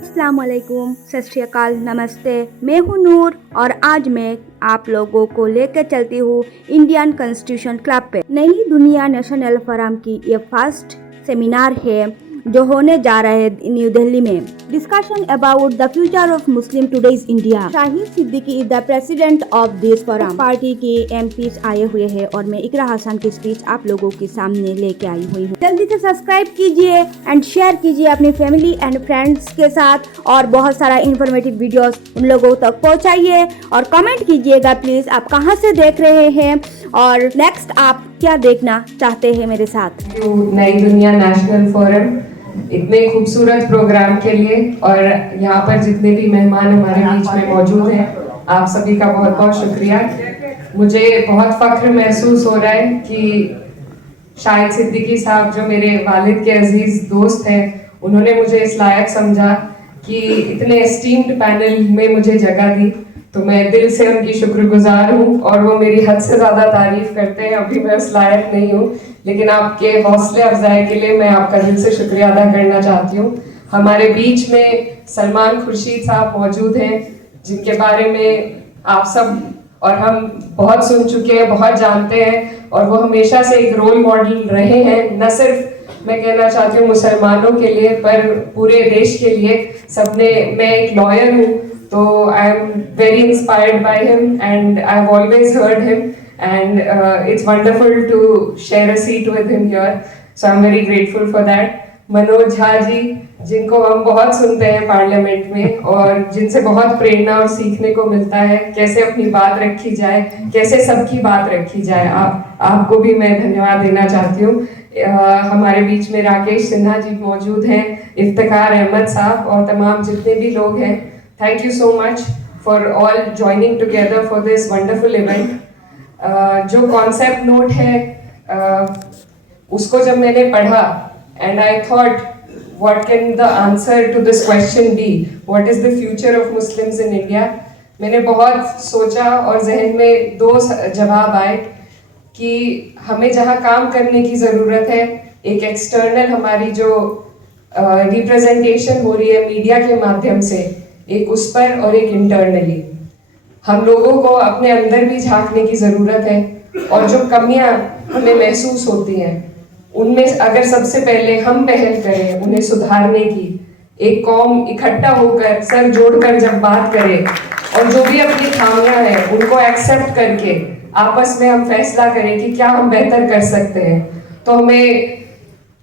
अस्सलाम वालेकुम, सत श्री अकाल, नमस्ते। मैं हूँ नूर और आज मैं आप लोगों को लेकर चलती हूँ इंडियन कॉन्स्टिट्यूशन क्लब पे। नई दुनिया नेशनल फोरम की ये फर्स्ट सेमिनार है जो होने जा रहा है न्यू दिल्ली में। Discussion about the future of Muslim today's India. Shahid Siddiqui is the president of this forum. Party के एमपीज आए हुए हैं और मैं इकरा हसन की स्पीच आप लोगों के सामने लेके आई हुई हूँ। जल्दी से सब्सक्राइब कीजिए एंड शेयर कीजिए अपनी फैमिली एंड फ्रेंड्स के साथ और बहुत सारा इंफॉर्मेटिव वीडियोस उन लोगों तक पहुँचाइए और कमेंट कीजिएगा प्लीज आप कहाँ से देख रहे हैं और नेक्स्ट आप क्या देखना चाहते हैं मेरे साथ। नई दुनिया नेशनल फोरम इतने खूबसूरत प्रोग्राम के लिए और यहाँ पर जितने भी मेहमान हमारे बीच में मौजूद हैं आप सभी का बहुत बहुत शुक्रिया। मुझे बहुत फख्र महसूस हो रहा है कि शाहिद सिद्दीकी साहब जो मेरे वालिद के अजीज दोस्त हैं उन्होंने मुझे इस लायक समझा कि इतने एस्टीम्ड पैनल में मुझे जगह दी, तो मैं दिल से उनकी शुक्रगुजार हूँ और वो मेरी हद से ज़्यादा तारीफ करते हैं। अभी मैं उस लायक नहीं हूँ लेकिन आपके हौसले अफजाई के लिए मैं आपका दिल से शुक्रिया अदा करना चाहती हूँ। हमारे बीच में सलमान खुर्शीद साहब मौजूद हैं जिनके बारे में आप सब और हम बहुत सुन चुके हैं, बहुत जानते हैं और वो हमेशा से एक रोल मॉडल रहे हैं, न सिर्फ मैं कहना चाहती हूँ मुसलमानों के लिए पर पूरे देश के लिए। सबने मैं एक लॉयर हूँ तो I am very inspired by him and I have always heard him and it's wonderful to share a seat with him here, so I'm very grateful for that. Manoj Jha ji जिनको हम बहुत सुनते हैं पार्लियामेंट में और जिनसे बहुत प्रेरणा और सीखने को मिलता है कैसे अपनी बात रखी जाए, कैसे सबकी बात रखी जाए, आपको भी मैं धन्यवाद देना चाहती हूँ। हमारे बीच में राकेश सिन्हा जी मौजूद हैं, इफ्तिखार अहमद साहब और तमाम जितने भी लोग हैं। Thank you so much for all joining together for this wonderful event. जो कॉन्सेप्ट नोट है उसको जब मैंने पढ़ा and I thought what can the answer to this question be, what is the future of Muslims in India. मैंने बहुत सोचा और जहन में दो जवाब आए कि हमें जहाँ काम करने की ज़रूरत है, एक एक्सटर्नल हमारी जो रिप्रेजेंटेशन हो रही है मीडिया के माध्यम से, एक उस पर और एक इंटरनली हम लोगों को अपने अंदर भी झांकने की ज़रूरत है और जो कमियां हमें महसूस होती हैं उनमें अगर सबसे पहले हम पहल करें उन्हें सुधारने की, एक कौम इकट्ठा होकर सर जोड़कर जब बात करे और जो भी अपनी खामियां हैं उनको एक्सेप्ट करके आपस में हम फैसला करें कि क्या हम बेहतर कर सकते हैं, तो हमें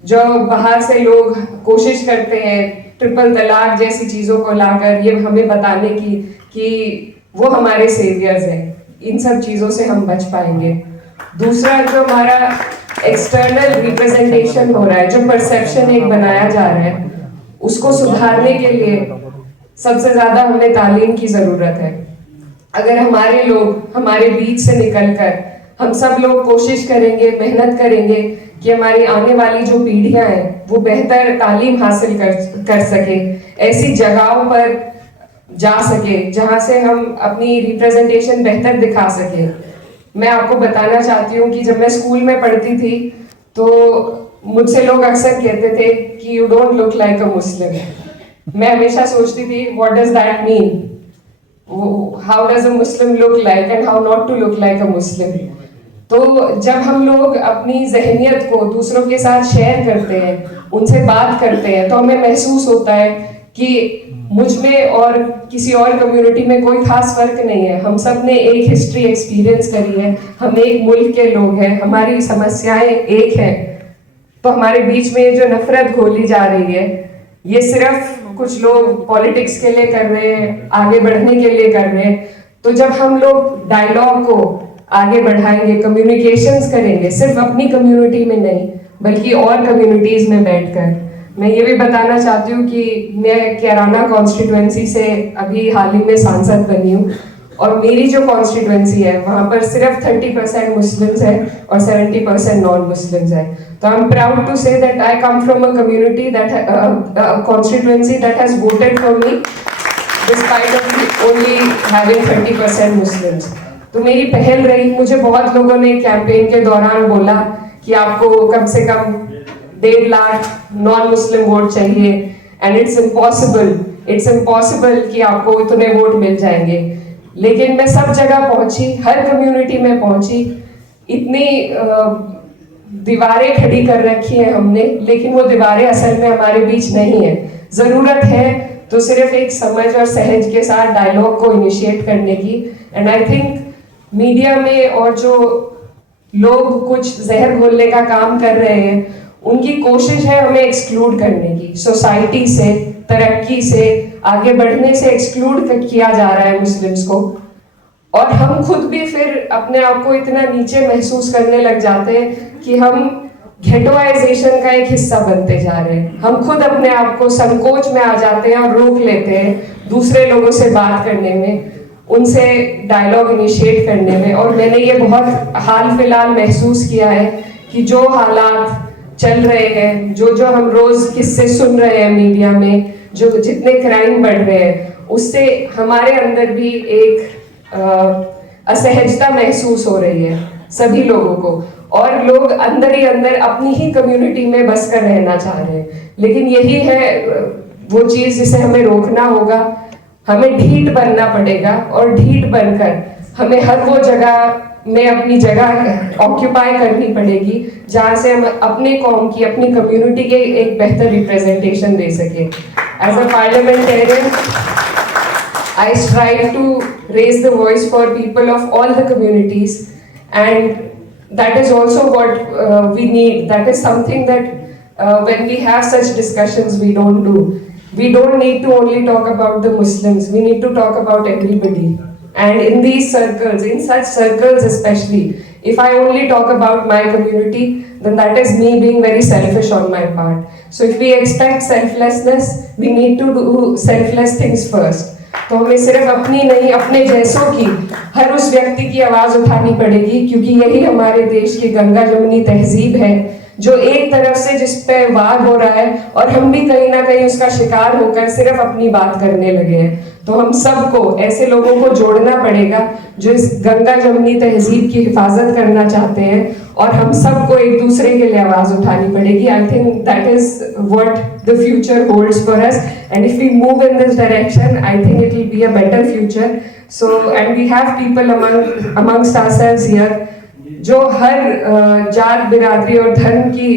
जो बाहर से लोग कोशिश करते हैं ट्रिपल तलाक जैसी चीज़ों को लाकर ये हमें बताने की कि वो हमारे सेवियर्स हैं, इन सब चीज़ों से हम बच पाएंगे। दूसरा जो हमारा एक्सटर्नल रिप्रेजेंटेशन हो रहा है, जो परसेप्शन एक बनाया जा रहा है, उसको सुधारने के लिए सबसे ज़्यादा हमें तालीम की ज़रूरत है। अगर हमारे लोग हमारे बीच से निकलकर हम सब लोग कोशिश करेंगे, मेहनत करेंगे कि हमारी आने वाली जो पीढ़ियां हैं वो बेहतर तालीम हासिल कर सके, ऐसी जगहों पर जा सके जहां से हम अपनी रिप्रेजेंटेशन बेहतर दिखा सके। मैं आपको बताना चाहती हूँ कि जब मैं स्कूल में पढ़ती थी तो मुझसे लोग अक्सर कहते थे कि you don't look like a Muslim. मैं हमेशा सोचती थी what does that mean, how does a Muslim look like and how not to look like a Muslim. तो जब हम लोग अपनी जहनियत को दूसरों के साथ शेयर करते हैं, उनसे बात करते हैं, तो हमें महसूस होता है कि मुझ में और किसी और कम्युनिटी में कोई खास फर्क नहीं है। हम सब ने एक हिस्ट्री एक्सपीरियंस करी है, हम एक मुल्क के लोग हैं, हमारी समस्याएं एक हैं। तो हमारे बीच में जो नफरत घोली जा रही है ये सिर्फ कुछ लोग पॉलिटिक्स के लिए कर रहे हैं, आगे बढ़ने के लिए कर रहे हैं। तो जब हम लोग डायलॉग को आगे बढ़ाएंगे, कम्युनिकेशंस करेंगे, सिर्फ अपनी कम्युनिटी में नहीं बल्कि और कम्युनिटीज में बैठकर। मैं ये भी बताना चाहती हूँ कि मैं कैराना कॉन्स्टिट्यूएंसी से अभी हाल ही में सांसद बनी हूँ और मेरी जो कॉन्स्टिट्यूएंसी है वहाँ पर सिर्फ 30% मुस्लिम्स है और 70% नॉन मुस्लिम्स है। तो I am proud to say that I come from a community that constituency that has voted for me despite of only having 30% Muslims. तो मेरी पहल रही, मुझे बहुत लोगों ने कैंपेन के दौरान बोला कि आपको कम से कम 1.5 लाख नॉन मुस्लिम वोट चाहिए and it's impossible it's impossible कि आपको इतने वोट मिल जाएंगे। लेकिन मैं सब जगह पहुंची, हर कम्युनिटी में पहुंची, इतनी दीवारें खड़ी कर रखी हैं हमने, लेकिन वो दीवारें असल में हमारे बीच नहीं है। जरूरत है तो सिर्फ एक समझ और सहज के साथ डायलॉग को इनिशिएट करने की। एंड आई थिंक मीडिया में और जो लोग कुछ जहर घोलने का काम कर रहे हैं, उनकी कोशिश है हमें एक्सक्लूड करने की, सोसाइटी से, तरक्की से, आगे बढ़ने से एक्सक्लूड किया जा रहा है मुस्लिम्स को। और हम खुद भी फिर अपने आप को इतना नीचे महसूस करने लग जाते हैं कि हम घेटोआइजेशन का एक हिस्सा बनते जा रहे हैं। हम खुद अपने आप को संकोच में आ जाते हैं और रोक लेते हैं दूसरे लोगों से बात करने में, उनसे डायलॉग इनिशिएट करने में। और मैंने ये बहुत हाल फिलहाल महसूस किया है कि जो हालात चल रहे हैं, जो हम रोज किस्से सुन रहे हैं मीडिया में, जो जितने क्राइम बढ़ रहे हैं, उससे हमारे अंदर भी एक असहजता महसूस हो रही है सभी लोगों को। और लोग अंदर ही अंदर अपनी ही कम्युनिटी में बस कर रहना चाह रहे हैं। लेकिन यही है वो चीज जिसे हमें रोकना होगा। हमें ढीठ बनना पड़ेगा और ढीठ बनकर हमें हर वो जगह में अपनी जगह ऑक्यूपाई करनी पड़ेगी जहाँ से हम अपने कौम की, अपनी कम्युनिटी के एक बेहतर रिप्रेजेंटेशन दे सके। As a parliamentarian I strive to raise the voice for people of all the communities, and that is also what we need. That is something that when we have such discussions we don't do. We don't need to only talk about the Muslims, we need to talk about everybody. And in these circles, in such circles especially, if I only talk about my community, then that is me being very selfish on my part. So if we expect selflessness, we need to do selfless things first. तो हमें सिर्फ अपनी नहीं, अपने जैसों की, हर उस व्यक्ति की आवाज उठानी पड़ेगी, क्योंकि यही हमारे देश की गंगा जमुनी तहजीब है, जो एक तरफ से जिस पे वार हो रहा है और हम भी कहीं ना कहीं उसका शिकार होकर सिर्फ अपनी बात करने लगे हैं। तो हम सबको, ऐसे लोगों को जोड़ना पड़ेगा जो इस गंगा जमुनी तहजीब की हिफाजत करना चाहते हैं, और हम सबको एक दूसरे के लिए आवाज उठानी पड़ेगी। I think that is what the future holds for us, and if we move in this direction, I think it will be a better future. So and we have people amongst ourselves here जो हर जात, बिरादरी और धर्म की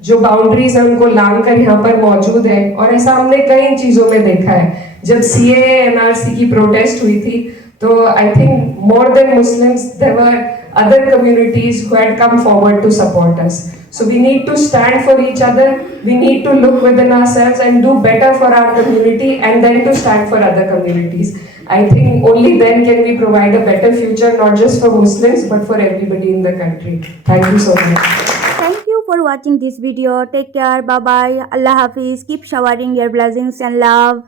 जो boundaries है उनको लांग कर यहाँ पर मौजूद है। और ऐसा हमने कई चीजों में देखा है। जब CAA NRC की प्रोटेस्ट हुई थी, तो I think more than Muslims there were other communities who had come forward to support us. So we need to stand for each other, we need to look within ourselves and do better for our community, and then to stand for other communities. I think only then can we provide a better future, not just for Muslims but for everybody in the country. Thank you so much. Thank you for watching this video. Take care. Bye bye. Allah Hafiz. Keep showering your blessings and love.